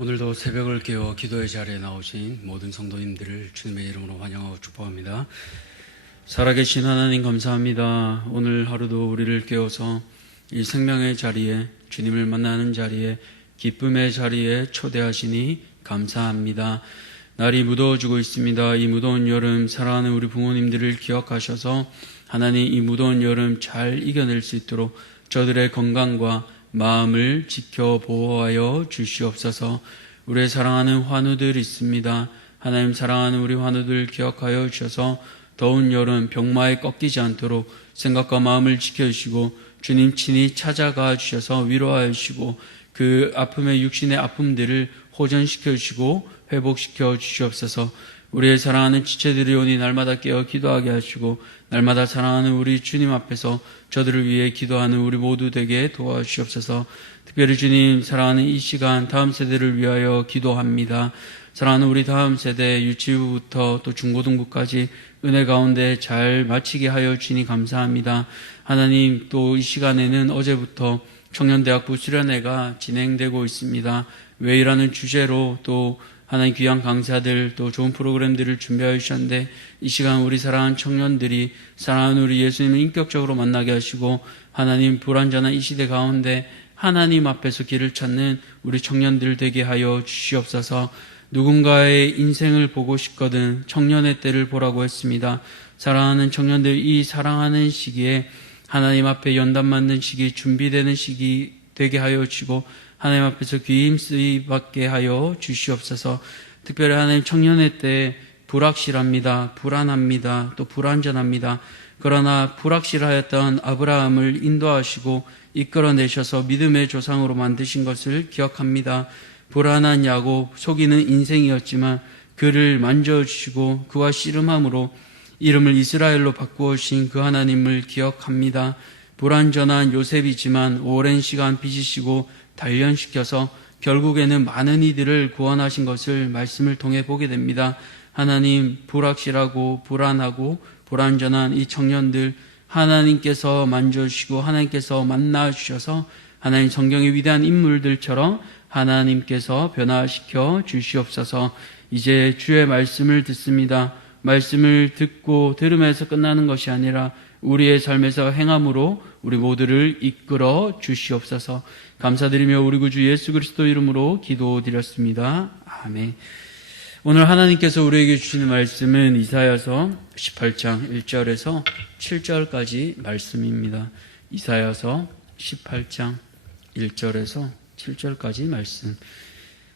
오늘도 새벽을 깨워 기도의 자리에 나오신 모든 성도님들을 주님의 이름으로 환영하고 축복합니다. 살아계신 하나님 감사합니다. 오늘 하루도 우리를 깨워서 이 생명의 자리에, 주님을 만나는 자리에, 기쁨의 자리에 초대하시니 감사합니다. 날이 무더워지고 있습니다. 이 무더운 여름 사랑하는 우리 부모님들을 기억하셔서 하나님 이 무더운 여름 잘 이겨낼 수 있도록 저들의 건강과 마음을 지켜 보호하여 주시옵소서. 우리의 사랑하는 환우들 있습니다. 하나님 사랑하는 우리 환우들 기억하여 주셔서 더운 여름 병마에 꺾이지 않도록 생각과 마음을 지켜주시고 주님 친히 찾아가 주셔서 위로하여 주시고 그 아픔의 육신의 아픔들을 호전시켜 주시고 회복시켜 주시옵소서. 우리의 사랑하는 지체들이 오니 날마다 깨어 기도하게 하시고 날마다 사랑하는 우리 주님 앞에서 저들을 위해 기도하는 우리 모두 되게 도와주시옵소서. 특별히 주님 사랑하는 이 시간 다음 세대를 위하여 기도합니다. 사랑하는 우리 다음 세대 유치부부터 또 중고등부까지 은혜 가운데 잘 마치게 하여 주니 감사합니다. 하나님 또 이 시간에는 어제부터 청년대학부 수련회가 진행되고 있습니다. 왜이라는 주제로 또 하나님 귀한 강사들 또 좋은 프로그램들을 준비하여 주셨는데 이 시간 우리 사랑하는 청년들이 사랑하는 우리 예수님을 인격적으로 만나게 하시고 하나님 불완전한 이 시대 가운데 하나님 앞에서 길을 찾는 우리 청년들 되게 하여 주시옵소서. 누군가의 인생을 보고 싶거든 청년의 때를 보라고 했습니다. 사랑하는 청년들 이 사랑하는 시기에 하나님 앞에 연단 맞는 시기 준비되는 시기 되게 하여 주시고 하나님 앞에서 귀임 쓰임 받게 하여 주시옵소서. 특별히 하나님 청년의 때 불확실합니다. 불안합니다. 또 불안전합니다. 그러나 불확실하였던 아브라함을 인도하시고 이끌어내셔서 믿음의 조상으로 만드신 것을 기억합니다. 불안한 야곱, 속이는 인생이었지만 그를 만져주시고 그와 씨름함으로 이름을 이스라엘로 바꾸어 주신 그 하나님을 기억합니다. 불완전한 요셉이지만 오랜 시간 빚으시고 단련시켜서 결국에는 많은 이들을 구원하신 것을 말씀을 통해 보게 됩니다. 하나님 불확실하고 불안하고 불완전한 이 청년들 하나님께서 만져주시고 하나님께서 만나주셔서 하나님 성경의 위대한 인물들처럼 하나님께서 변화시켜 주시옵소서. 이제 주의 말씀을 듣습니다. 말씀을 듣고 들으면서 끝나는 것이 아니라 우리의 삶에서 행함으로 우리 모두를 이끌어 주시옵소서. 감사드리며 우리 구주 예수 그리스도 이름으로 기도드렸습니다. 아멘. 오늘 하나님께서 우리에게 주시는 말씀은 이사야서 18장 1절에서 7절까지 말씀입니다. 이사야서 18장 1절에서 7절까지 말씀.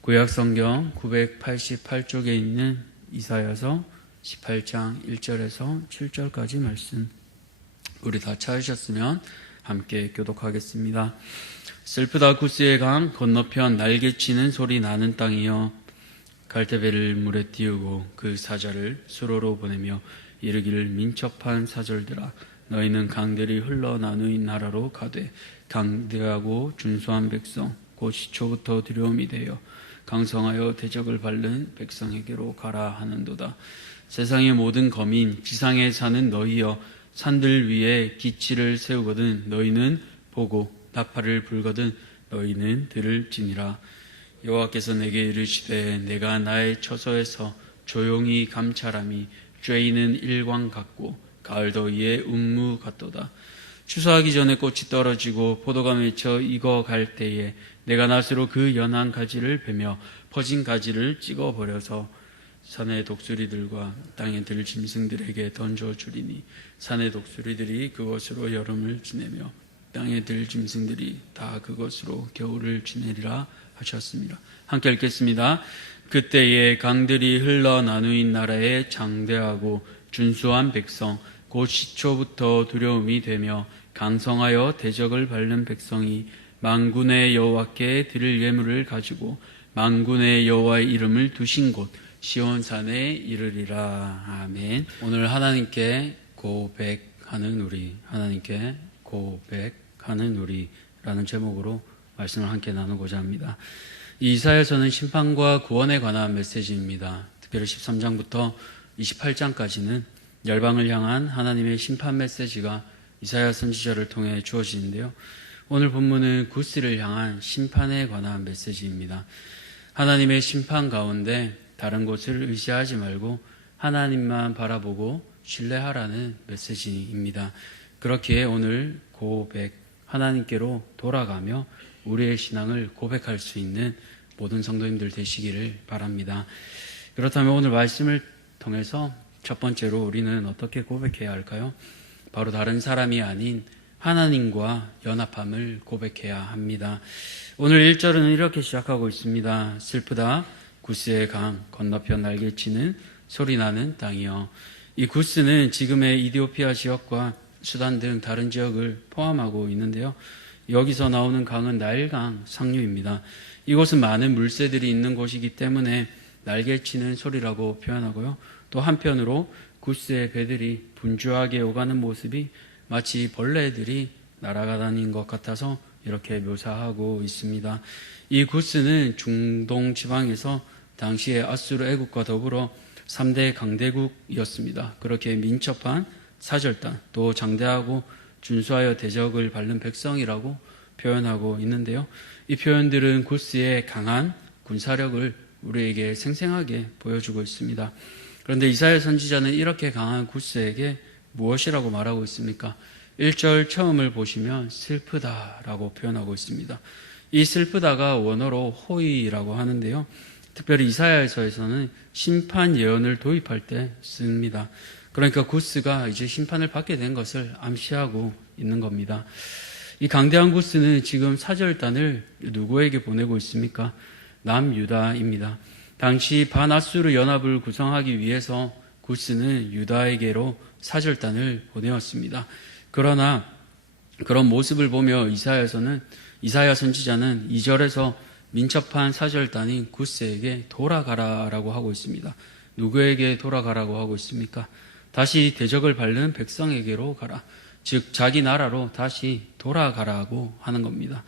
구약성경 988쪽에 있는 이사야서 18장 1절에서 7절까지 말씀. 우리 다 찾으셨으면 함께 교독하겠습니다. 슬프다 구스의 강 건너편 날개치는 소리 나는 땅이여, 갈대배를 물에 띄우고 그 사자를 수로로 보내며 이르기를 민첩한 사절들아, 너희는 강들이 흘러 나누인 나라로 가되 강대하고 준수한 백성 곧 시초부터 두려움이 되어 강성하여 대적을 밟는 백성에게로 가라 하는도다. 세상의 모든 거민 지상에 사는 너희여, 산들 위에 기치를 세우거든 너희는 보고 나팔을 불거든 너희는 들을지니라. 여호와께서 내게 이르시되 내가 나의 처소에서 조용히 감찰함이 쬐이는 일광 같고 가을 더위의 운무 같도다. 추수하기 전에 꽃이 떨어지고 포도가 맺혀 익어갈 때에 내가 낫으로 그 연한 가지를 베며 퍼진 가지를 찍어버려서 산의 독수리들과 땅에 들 짐승들에게 던져주리니 산의 독수리들이 그것으로 여름을 지내며 땅에 들 짐승들이 다 그것으로 겨울을 지내리라 하셨습니다. 함께 읽겠습니다. 그때에 강들이 흘러 나누인 나라에 장대하고 준수한 백성 곧 시초부터 두려움이 되며 강성하여 대적을 밟는 백성이 만군의 여호와께 드릴 예물을 가지고 만군의 여호와의 이름을 두신 곳 시온산에 이르리라. 아멘. 오늘 하나님께 고백하는 우리, 하나님께 고백하는 우리라는 제목으로 말씀을 함께 나누고자 합니다. 이 이사야서는 심판과 구원에 관한 메시지입니다. 특별히 13장부터 28장까지는 열방을 향한 하나님의 심판 메시지가 이사야 선지자를 통해 주어지는데요. 오늘 본문은 구스를 향한 심판에 관한 메시지입니다. 하나님의 심판 가운데 다른 곳을 의지하지 말고 하나님만 바라보고 신뢰하라는 메시지입니다. 그렇기에 오늘 고백, 하나님께로 돌아가며 우리의 신앙을 고백할 수 있는 모든 성도님들 되시기를 바랍니다. 그렇다면 오늘 말씀을 통해서 첫 번째로 우리는 어떻게 고백해야 할까요? 바로 다른 사람이 아닌 하나님과 연합함을 고백해야 합니다. 오늘 1절은 이렇게 시작하고 있습니다. 슬프다 구스의 강 건너편 날개치는 소리나는 땅이여. 이 구스는 지금의 이디오피아 지역과 수단 등 다른 지역을 포함하고 있는데요. 여기서 나오는 강은 나일강 상류입니다. 이곳은 많은 물새들이 있는 곳이기 때문에 날개치는 소리라고 표현하고요. 또 한편으로 구스의 배들이 분주하게 오가는 모습이 마치 벌레들이 날아다니는 것 같아서 이렇게 묘사하고 있습니다. 이 구스는 중동 지방에서 당시의 아수르 애국과 더불어 3대 강대국이었습니다. 그렇게 민첩한 사절단, 또 장대하고 준수하여 대적을 밟는 백성이라고 표현하고 있는데요. 이 표현들은 구스의 강한 군사력을 우리에게 생생하게 보여주고 있습니다. 그런데 이사야 선지자는 이렇게 강한 구스에게 무엇이라고 말하고 있습니까? 1절 처음을 보시면 슬프다라고 표현하고 있습니다. 이 슬프다가 원어로 호이라고 하는데요. 특별히 이사야서에서는 심판 예언을 도입할 때 씁니다. 그러니까 구스가 이제 심판을 받게 된 것을 암시하고 있는 겁니다. 이 강대한 구스는 지금 사절단을 누구에게 보내고 있습니까? 남유다입니다. 당시 반아수르 연합을 구성하기 위해서 구스는 유다에게로 사절단을 보내었습니다. 그러나 그런 모습을 보며 이사야 선지자는 2절에서 민첩한 사절단인 구스에게 돌아가라라고 하고 있습니다. 누구에게 돌아가라고 하고 있습니까? 다시 대적을 밟는 백성에게로 가라. 즉 자기 나라로 다시 돌아가라고 하는 겁니다.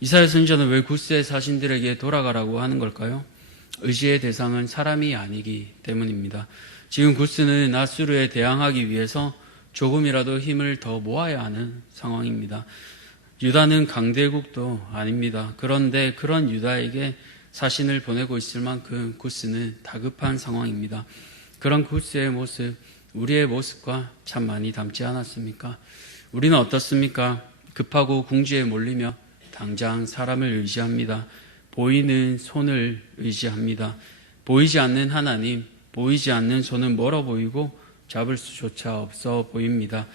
이사야 선지자는 왜 구스의 사신들에게 돌아가라고 하는 걸까요? 의지의 대상은 사람이 아니기 때문입니다. 지금 구스는 아수르에 대항하기 위해서 조금이라도 힘을 더 모아야 하는 상황입니다. 유다는 강대국도 아닙니다. 그런데 그런 유다에게 사신을 보내고 있을 만큼 구스는 다급한 상황입니다. 그런 구스의 모습, 우리의 모습과 참 많이 닮지 않았습니까? 우리는 어떻습니까? 급하고 궁지에 몰리며 당장 사람을 의지합니다. 보이는 손을 의지합니다. 보이지 않는 하나님, 보이지 않는 손은 멀어 보이고 잡을 수조차 없어 보입니다.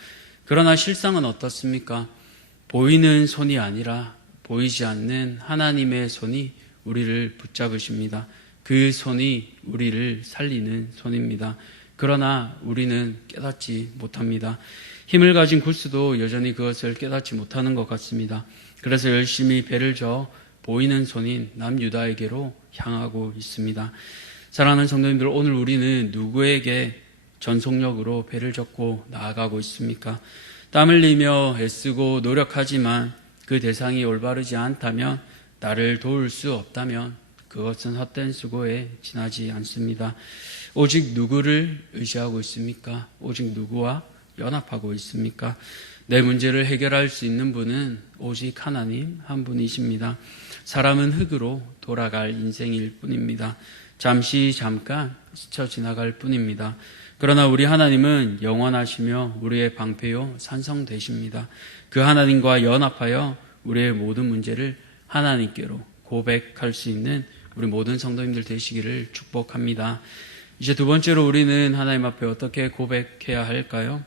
그러나 실상은 어떻습니까? 보이는 손이 아니라 보이지 않는 하나님의 손이 우리를 붙잡으십니다. 그 손이 우리를 살리는 손입니다. 그러나 우리는 깨닫지 못합니다. 힘을 가진 구스도 여전히 그것을 깨닫지 못하는 것 같습니다. 그래서 열심히 배를 저어 보이는 손인 남유다에게로 향하고 있습니다. 사랑하는 성도님들, 오늘 우리는 누구에게 전속력으로 배를 젓고 나아가고 있습니까? 땀 흘리며 애쓰고 노력하지만 그 대상이 올바르지 않다면, 나를 도울 수 없다면 그것은 헛된 수고에 지나지 않습니다. 오직 누구를 의지하고 있습니까? 오직 누구와 연합하고 있습니까? 내 문제를 해결할 수 있는 분은 오직 하나님 한 분이십니다. 사람은 흙으로 돌아갈 인생일 뿐입니다. 잠깐 스쳐 지나갈 뿐입니다. 그러나 우리 하나님은 영원하시며 우리의 방패요 산성 되십니다. 그 하나님과 연합하여 우리의 모든 문제를 하나님께로 고백할 수 있는 우리 모든 성도님들 되시기를 축복합니다. 이제 두 번째로 우리는 하나님 앞에 어떻게 고백해야 할까요?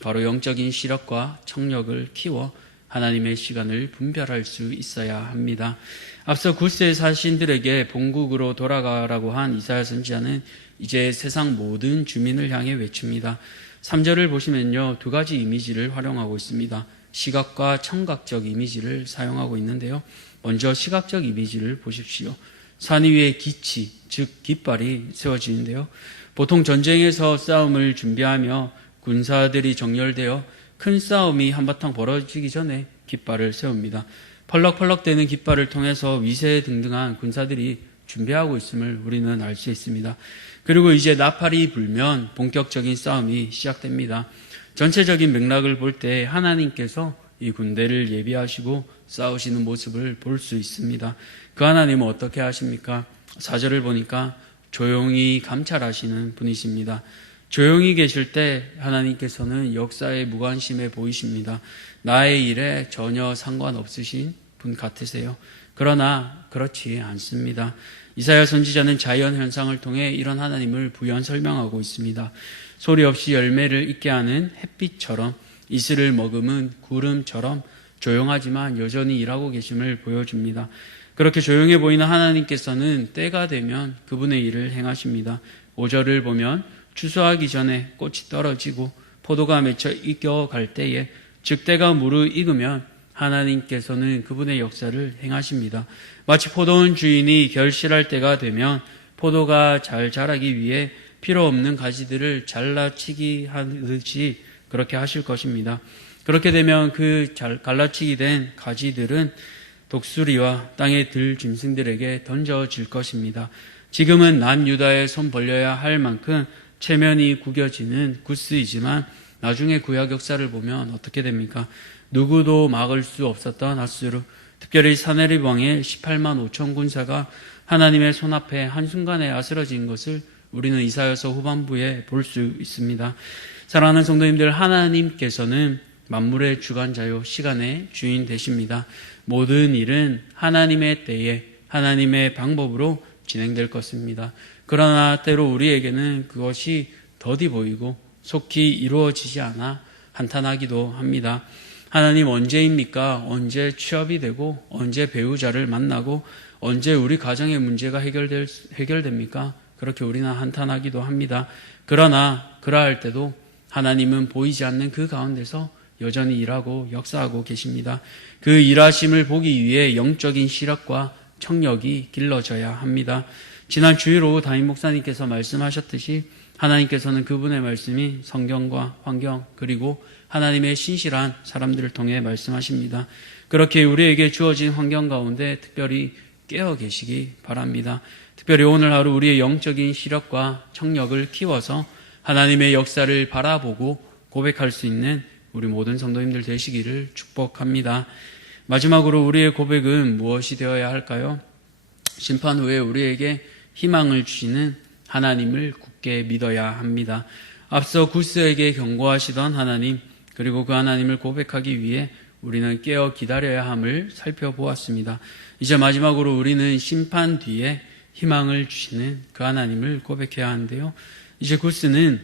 바로 영적인 시력과 청력을 키워 하나님의 시간을 분별할 수 있어야 합니다. 앞서 구스의 사신들에게 본국으로 돌아가라고 한 이사야 선지자는 이제 세상 모든 주민을 향해 외칩니다. 3절을 보시면요, 두 가지 이미지를 활용하고 있습니다. 시각과 청각적 이미지를 사용하고 있는데요. 먼저 시각적 이미지를 보십시오. 산 위에 기치, 즉 깃발이 세워지는데요. 보통 전쟁에서 싸움을 준비하며 군사들이 정렬되어 큰 싸움이 한바탕 벌어지기 전에 깃발을 세웁니다. 펄럭펄럭대는 깃발을 통해서 위세등등한 군사들이 준비하고 있음을 우리는 알 수 있습니다. 그리고 이제 나팔이 불면 본격적인 싸움이 시작됩니다. 전체적인 맥락을 볼 때 하나님께서 이 군대를 예비하시고 싸우시는 모습을 볼 수 있습니다. 그 하나님은 어떻게 하십니까? 4절을 보니까 조용히 감찰하시는 분이십니다. 조용히 계실 때 하나님께서는 역사에 무관심해 보이십니다. 나의 일에 전혀 상관없으신 분 같으세요. 그러나 그렇지 않습니다. 이사야 선지자는 자연 현상을 통해 이런 하나님을 부연 설명하고 있습니다. 소리 없이 열매를 잇게 하는 햇빛처럼, 이슬을 머금은 구름처럼 조용하지만 여전히 일하고 계심을 보여줍니다. 그렇게 조용해 보이는 하나님께서는 때가 되면 그분의 일을 행하십니다. 5절을 보면 추수하기 전에 꽃이 떨어지고 포도가 맺혀 익어갈 때에, 즉 때가 무르익으면 하나님께서는 그분의 역사를 행하십니다. 마치 포도원 주인이 결실할 때가 되면 포도가 잘 자라기 위해 필요 없는 가지들을 잘라치기 하듯이 그렇게 하실 것입니다. 그렇게 되면 그 갈라치기 된 가지들은 독수리와 땅의 들 짐승들에게 던져질 것입니다. 지금은 남유다에 손 벌려야 할 만큼 체면이 구겨지는 구스이지만 나중에 구약 역사를 보면 어떻게 됩니까? 누구도 막을 수 없었던 아수르, 특별히 사네립 왕의 18만 5천 군사가 하나님의 손앞에 한순간에 아스러진 것을 우리는 이사야서 후반부에 볼 수 있습니다. 사랑하는 성도님들, 하나님께서는 만물의 주관자요 시간의 주인 되십니다. 모든 일은 하나님의 때에 하나님의 방법으로 진행될 것입니다. 그러나 때로 우리에게는 그것이 더디 보이고 속히 이루어지지 않아 한탄하기도 합니다. 하나님 언제입니까? 언제 취업이 되고 언제 배우자를 만나고 언제 우리 가정의 문제가 해결됩니까? 그렇게 우리는 한탄하기도 합니다. 그러나 그러할 때도 하나님은 보이지 않는 그 가운데서 여전히 일하고 역사하고 계십니다. 그 일하심을 보기 위해 영적인 시력과 청력이 길러져야 합니다. 지난 주일 오후 담임 목사님께서 말씀하셨듯이 하나님께서는 그분의 말씀이 성경과 환경 그리고 하나님의 신실한 사람들을 통해 말씀하십니다. 그렇게 우리에게 주어진 환경 가운데 특별히 깨어 계시기 바랍니다. 특별히 오늘 하루 우리의 영적인 시력과 청력을 키워서 하나님의 역사를 바라보고 고백할 수 있는 우리 모든 성도님들 되시기를 축복합니다. 마지막으로 우리의 고백은 무엇이 되어야 할까요? 심판 후에 우리에게 희망을 주시는 하나님을 굳게 믿어야 합니다. 앞서 구스에게 경고하시던 하나님, 그리고 그 하나님을 고백하기 위해 우리는 깨어 기다려야 함을 살펴보았습니다. 이제 마지막으로 우리는 심판 뒤에 희망을 주시는 그 하나님을 고백해야 하는데요. 이제 구스는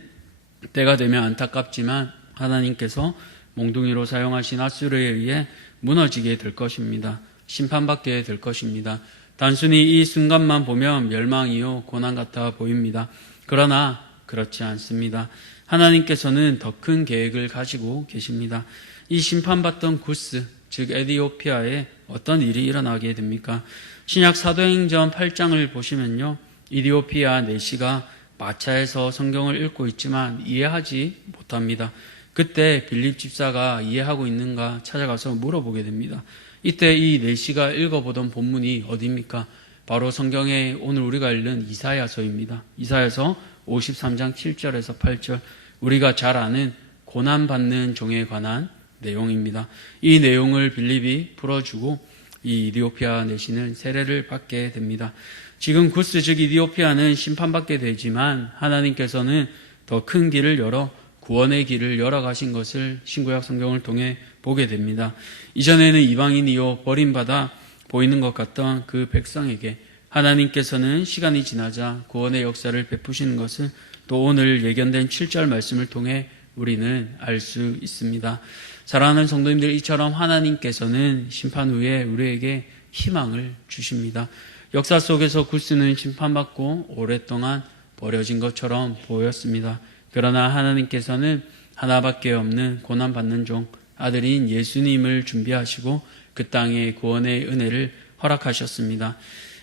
때가 되면 안타깝지만 하나님께서 몽둥이로 사용하신 아수르에 의해 무너지게 될 것입니다. 심판받게 될 것입니다. 단순히 이 순간만 보면 멸망이요 고난 같아 보입니다. 그러나 그렇지 않습니다. 하나님께서는 더 큰 계획을 가지고 계십니다. 이 심판받던 구스, 즉 에디오피아에 어떤 일이 일어나게 됩니까? 신약 사도행전 8장을 보시면요, 이디오피아 내시가 마차에서 성경을 읽고 있지만 이해하지 못합니다. 그때 빌립 집사가 이해하고 있는가 찾아가서 물어보게 됩니다. 이때 이 내시가 읽어보던 본문이 어디입니까? 바로 성경에 오늘 우리가 읽는 이사야서입니다. 이사야서 53장 7절에서 8절, 우리가 잘 아는 고난받는 종에 관한 내용입니다. 이 내용을 빌립이 풀어주고 이 이디오피아 내시는 세례를 받게 됩니다. 지금 구스 즉 이디오피아는 심판받게 되지만 하나님께서는 더 큰 길을 열어 구원의 길을 열어가신 것을 신구약 성경을 통해 보게 됩니다. 이전에는 이방인이요 버림받아 보이는 것 같던 그 백성에게 하나님께서는 시간이 지나자 구원의 역사를 베푸시는 것을 또 오늘 예견된 7절 말씀을 통해 우리는 알 수 있습니다. 사랑하는 성도님들, 이처럼 하나님께서는 심판 후에 우리에게 희망을 주십니다. 역사 속에서 구스는 심판받고 오랫동안 버려진 것처럼 보였습니다. 그러나 하나님께서는 하나밖에 없는 고난받는 종 아들인 예수님을 준비하시고 그 땅에 구원의 은혜를 허락하셨습니다.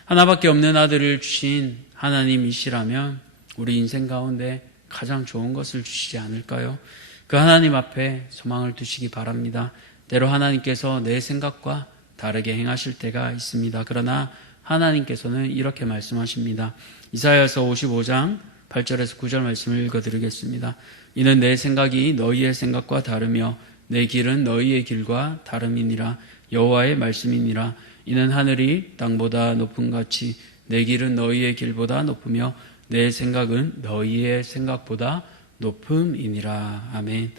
하나밖에 없는 아들을 주신 하나님이시라면 우리 인생 가운데 가장 좋은 것을 주시지 않을까요? 그 하나님 앞에 소망을 두시기 바랍니다. 때로 하나님께서 내 생각과 다르게 행하실 때가 있습니다. 그러나 하나님께서는 이렇게 말씀하십니다. 이사야서 55장 8절에서 9절 말씀을 읽어드리겠습니다. 이는 내 생각이 너희의 생각과 다르며 내 길은 너희의 길과 다름이니라. 여호와의 말씀이니라. 이는 하늘이 땅보다 높음 같이 내 길은 너희의 길보다 높으며 내 생각은 너희의 생각보다 높음이니라. 아멘.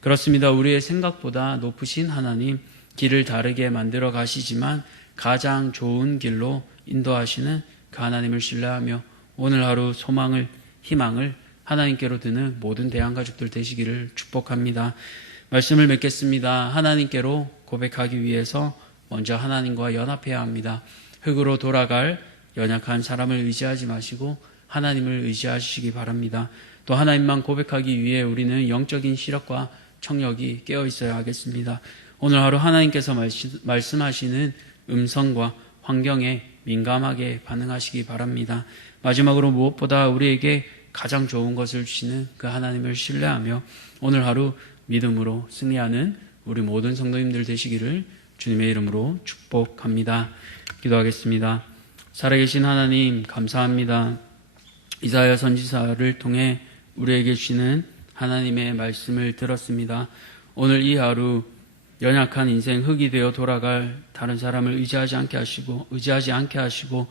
그렇습니다. 우리의 생각보다 높으신 하나님, 길을 다르게 만들어 가시지만 가장 좋은 길로 인도하시는 그 하나님을 신뢰하며 오늘 하루 소망을, 희망을 하나님께로 드는 모든 대한가족들 되시기를 축복합니다. 말씀을 맺겠습니다. 하나님께로 고백하기 위해서 먼저 하나님과 연합해야 합니다. 흙으로 돌아갈 연약한 사람을 의지하지 마시고 하나님을 의지하시기 바랍니다. 또 하나님만 고백하기 위해 우리는 영적인 시력과 청력이 깨어 있어야 하겠습니다. 오늘 하루 하나님께서 말씀하시는 음성과 환경에 민감하게 반응하시기 바랍니다. 마지막으로 무엇보다 우리에게 가장 좋은 것을 주시는 그 하나님을 신뢰하며 오늘 하루 믿음으로 승리하는 우리 모든 성도님들 되시기를 주님의 이름으로 축복합니다. 기도하겠습니다. 살아계신 하나님 감사합니다. 이사야 선지자를 통해 우리에게 주시는 하나님의 말씀을 들었습니다. 오늘 이 하루 연약한 인생 흙이 되어 돌아갈 다른 사람을 의지하지 않게 하시고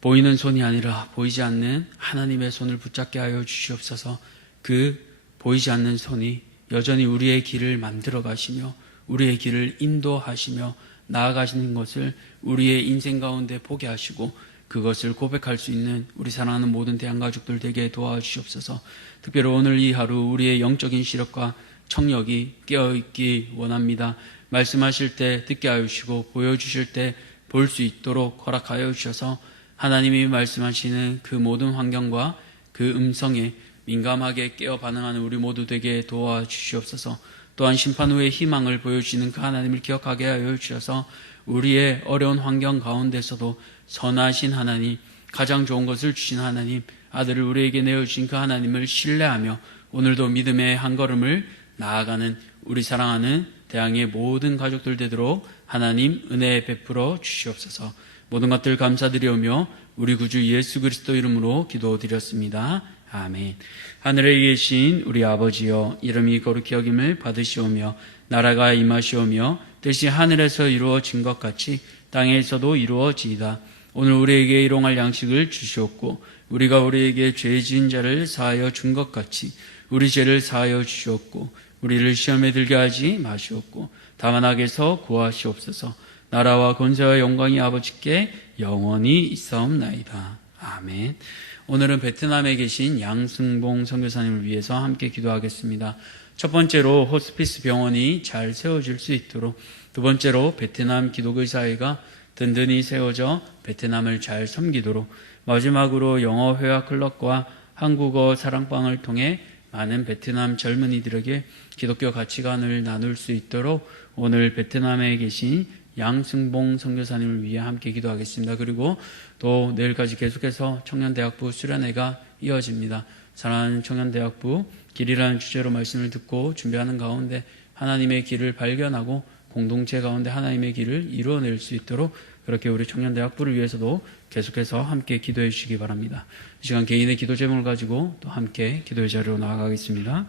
보이는 손이 아니라 보이지 않는 하나님의 손을 붙잡게 하여 주시옵소서. 그 보이지 않는 손이 여전히 우리의 길을 만들어 가시며 우리의 길을 인도하시며 나아가시는 것을 우리의 인생 가운데 보게 하시고 그것을 고백할 수 있는 우리 사랑하는 모든 대한가족들 되게 도와주시옵소서. 특별히 오늘 이 하루 우리의 영적인 시력과 청력이 깨어있기 원합니다. 말씀하실 때 듣게 하여 주시고 보여주실 때 볼 수 있도록 허락하여 주셔서 하나님이 말씀하시는 그 모든 환경과 그 음성에 민감하게 깨어 반응하는 우리 모두 되게 도와주시옵소서. 또한 심판 후에 희망을 보여주시는 그 하나님을 기억하게 하여 주셔서 우리의 어려운 환경 가운데서도 선하신 하나님, 가장 좋은 것을 주신 하나님, 아들을 우리에게 내어주신 그 하나님을 신뢰하며 오늘도 믿음의 한 걸음을 나아가는 우리 사랑하는 대항의 모든 가족들 되도록 하나님 은혜 베풀어 주시옵소서. 모든 것들 감사드리오며 우리 구주 예수 그리스도 이름으로 기도드렸습니다. 아멘. 하늘에 계신 우리 아버지여, 이름이 거룩히 여김을 받으시오며 나라가 임하시오며 뜻이 하늘에서 이루어진 것 같이 땅에서도 이루어지이다. 오늘 우리에게 일용할 양식을 주시옵고 우리가 우리에게 죄 지은 자를 사하여 준 것 같이 우리 죄를 사하여 주시옵고 우리를 시험에 들게 하지 마시옵고 다만 악에서 구하시옵소서. 나라와 권세와 영광이 아버지께 영원히 있사옵나이다. 아멘. 오늘은 베트남에 계신 양승봉 선교사님을 위해서 함께 기도하겠습니다. 첫 번째로 호스피스 병원이 잘 세워질 수 있도록, 두 번째로 베트남 기독의 사회가 든든히 세워져 베트남을 잘 섬기도록, 마지막으로 영어 회화 클럽과 한국어 사랑방을 통해 많은 베트남 젊은이들에게 기독교 가치관을 나눌 수 있도록 오늘 베트남에 계신 양승봉 선교사님을 위해 함께 기도하겠습니다. 그리고 또 내일까지 계속해서 청년대학부 수련회가 이어집니다. 사랑하는 청년대학부, 길이라는 주제로 말씀을 듣고 준비하는 가운데 하나님의 길을 발견하고 공동체 가운데 하나님의 길을 이루어낼 수 있도록 그렇게 우리 청년대학부를 위해서도 계속해서 함께 기도해 주시기 바랍니다. 이 시간 개인의 기도 제목을 가지고 또 함께 기도의 자리로 나아가겠습니다.